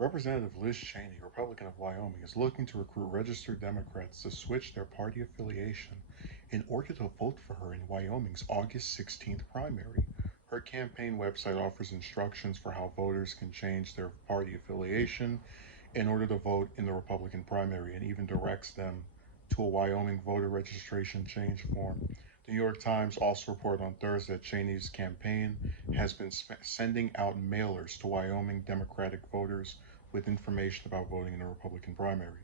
Representative Liz Cheney, Republican of Wyoming, is looking to recruit registered Democrats to switch their party affiliation in order to vote for her in Wyoming's August 16th primary. Her campaign website offers instructions for how voters can change their party affiliation in order to vote in the Republican primary and even directs them to a Wyoming voter registration change form. The New York Times also reported on Thursday that Cheney's campaign has been sending out mailers to Wyoming Democratic voters with information about voting in the Republican primary.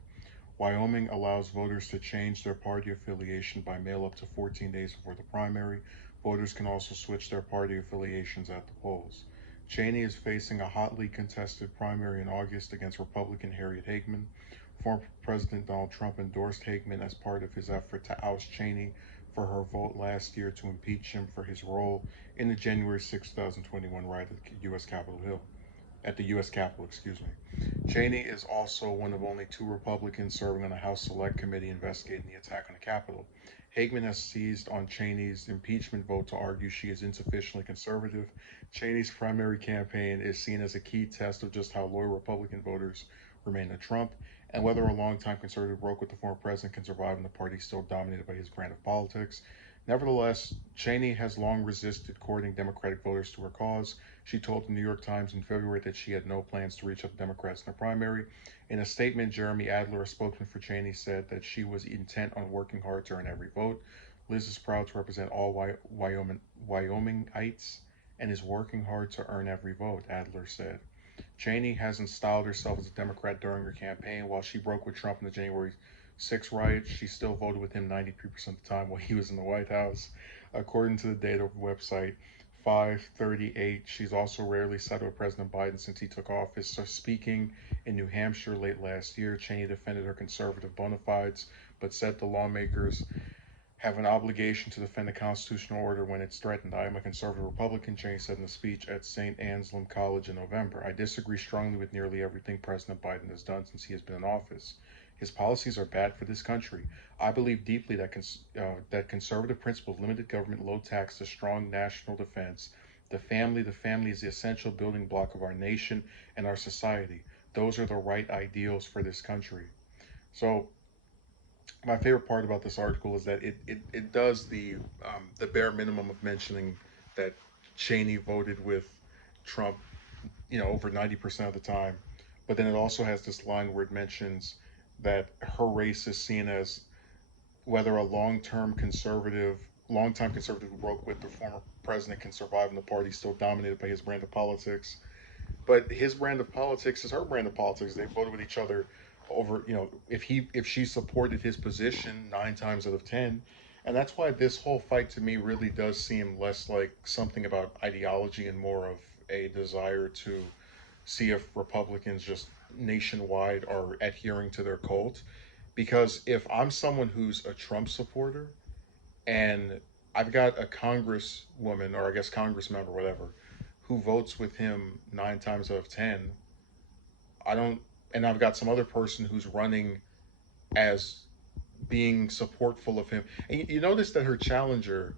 Wyoming allows voters to change their party affiliation by mail up to 14 days before the primary. Voters can also switch their party affiliations at the polls. Cheney is facing a hotly contested primary in August against Republican Harriet Hageman. Former President Donald Trump endorsed Hageman as part of his effort to oust Cheney for her vote last year to impeach him for his role in the January 6, 2021 riot at the U.S. Capitol Hill. At the U.S. Capitol, excuse me. Cheney is also one of only two Republicans serving on the House Select Committee investigating the attack on the Capitol. Hageman has seized on Cheney's impeachment vote to argue she is insufficiently conservative. Cheney's primary campaign is seen as a key test of just how loyal Republican voters remain to Trump and whether a longtime conservative broke with the former president can survive in a party still dominated by his brand of politics. Nevertheless, Cheney has long resisted courting Democratic voters to her cause. She told the New York Times in February that she had no plans to reach out to Democrats in the primary. In a statement, Jeremy Adler, a spokesman for Cheney, said that she was intent on working hard to earn every vote. Liz is proud to represent all Wyomingites and is working hard to earn every vote, Adler said. Cheney hasn't styled herself as a Democrat during her campaign. While she broke with Trump in the January 6th riots, she still voted with him 93% of the time while he was in the White House. According to the data website 538, she's also rarely sided with President Biden since he took office. So speaking in New Hampshire late last year, Cheney defended her conservative bona fides, but said the lawmakers have an obligation to defend the constitutional order when it's threatened. I am a conservative Republican, Cheney said in a speech at St. Anselm College in November. I disagree strongly with nearly everything President Biden has done since he has been in office. His policies are bad for this country. I believe deeply that conservative principles, limited government, low tax, a strong national defense, the family is the essential building block of our nation and our society. Those are the right ideals for this country. So my favorite part about this article is that it does the bare minimum of mentioning that Cheney voted with Trump, over 90% of the time. But then it also has this line where it mentions that her race is seen as whether a longtime conservative who broke with the former president can survive in the party still dominated by his brand of politics. But his brand of politics is her brand of politics. They voted with each other over, if she supported his position 9 times out of 10. And that's why this whole fight to me really does seem less like something about ideology and more of a desire to see if Republicans just nationwide are adhering to their cult. Because if I'm someone who's a Trump supporter and I've got a congresswoman or I guess congress member, whatever, who votes with him 9 times out of 10, I don't, and I've got some other person who's running as being supportful of him. And you notice that her challenger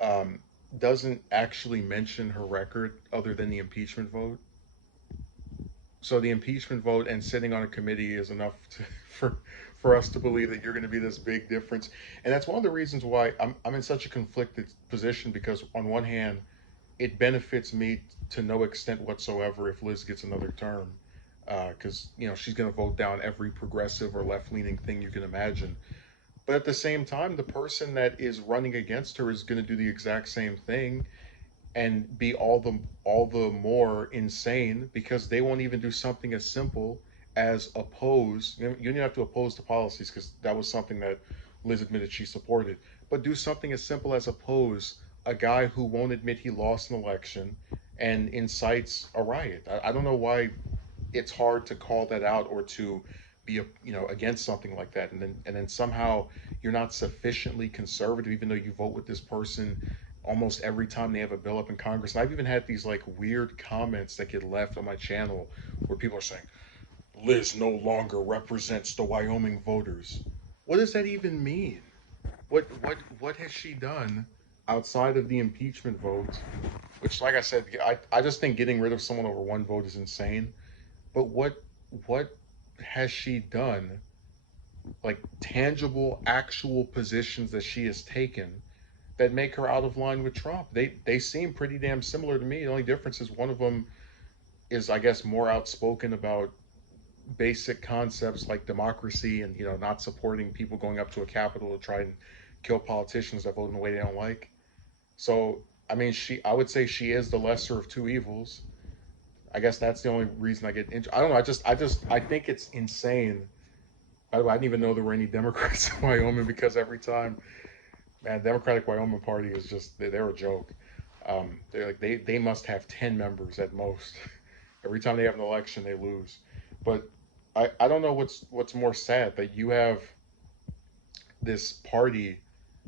um, doesn't actually mention her record other than the impeachment vote. So the impeachment vote and sitting on a committee is enough for us to believe that you're going to be this big difference. And that's one of the reasons why I'm in such a conflicted position because on one hand, it benefits me to no extent whatsoever if Liz gets another term, because she's going to vote down every progressive or left leaning thing you can imagine. But at the same time, the person that is running against her is going to do the exact same thing and be all the more insane because they won't even do something as simple as oppose. You don't have to oppose the policies because that was something that Liz admitted she supported, but do something as simple as oppose a guy who won't admit he lost an election and incites a riot. I don't know why it's hard to call that out or to be against something like that, and then somehow you're not sufficiently conservative even though you vote with this person almost every time they have a bill up in Congress. And I've even had these like weird comments that get left on my channel where people are saying Liz no longer represents the Wyoming voters. What does that even mean? What has she done outside of the impeachment vote? Which, like I said, I just think getting rid of someone over one vote is insane. But what has she done, like tangible, actual positions that she has taken that make her out of line with Trump? They seem pretty damn similar to me. The only difference is one of them is, I guess, more outspoken about basic concepts like democracy and not supporting people going up to a capitol to try and kill politicians that vote in the way they don't like. So I mean, I would say she is the lesser of two evils. I guess that's the only reason I get. I don't know. I think it's insane. By the way, I didn't even know there were any Democrats in Wyoming because every time, man, Democratic Wyoming Party is just they're a joke. They're like they must have 10 members at most. Every time they have an election, they lose. But I don't know what's more sad that you have this party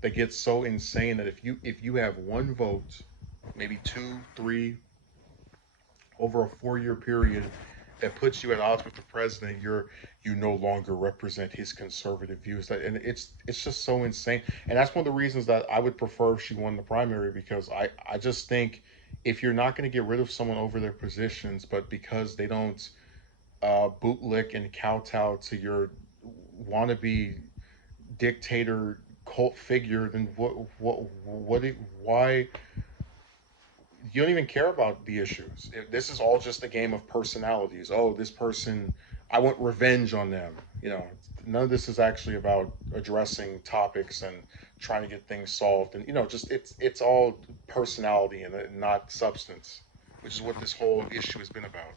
that gets so insane that if you have one vote, maybe two, three, over a 4 year period that puts you at odds with the president, you no longer represent his conservative views. And it's just so insane. And that's one of the reasons that I would prefer if she won the primary, because I just think if you're not going to get rid of someone over their positions, but because they don't bootlick and kowtow to your wannabe dictator cult figure, then why you don't even care about the issues. This is all just a game of personalities. Oh, this person, I want revenge on them. None of this is actually about addressing topics and trying to get things solved. And just it's all personality and not substance, which is what this whole issue has been about.